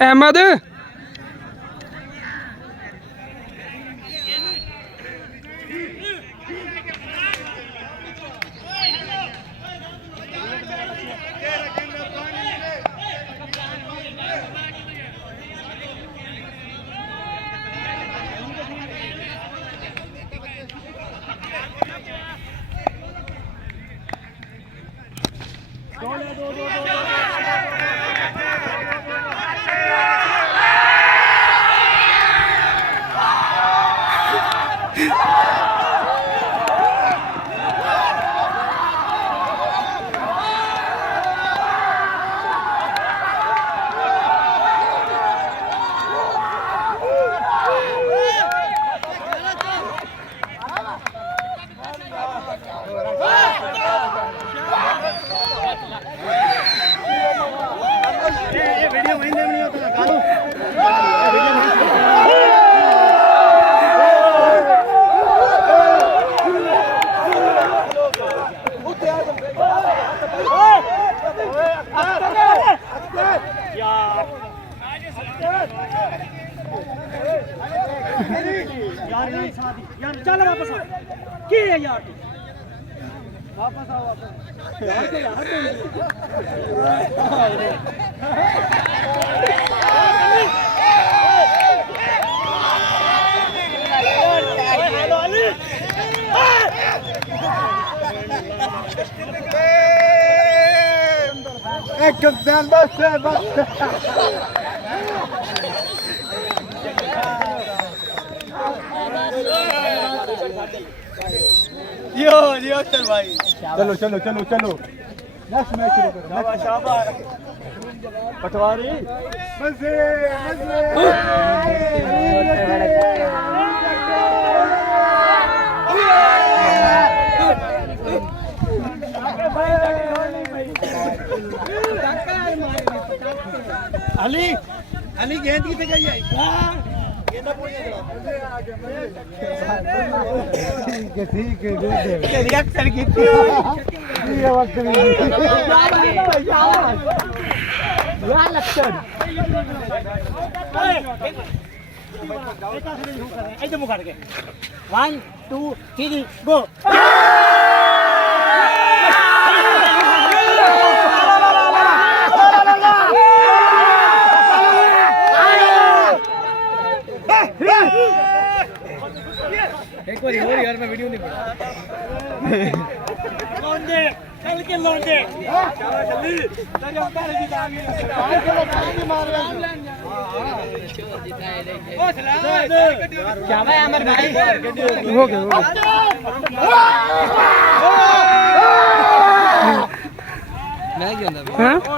अहमद यार चल वापस आ की है यार वापस आओ वापस एकदम बस बस यो चल भाई चलो चलो चलो चलो नेक्स्ट मैच शुरू करो शाबाश शाबाश पटवारी मजे अली अली गेंद कितने गई है ठीक है रिएक्शन की ये वक्त में यार लक्षण ऐसे मुख करके 1 2 3 गो एक बार और यार मैं वीडियो नहीं बना लौंडे चल के लौंडे चलो जल्दी तेरे ऊपर की दागी आगे मार ओ चला क्या भाई अमर भाई हो गया मैं क्या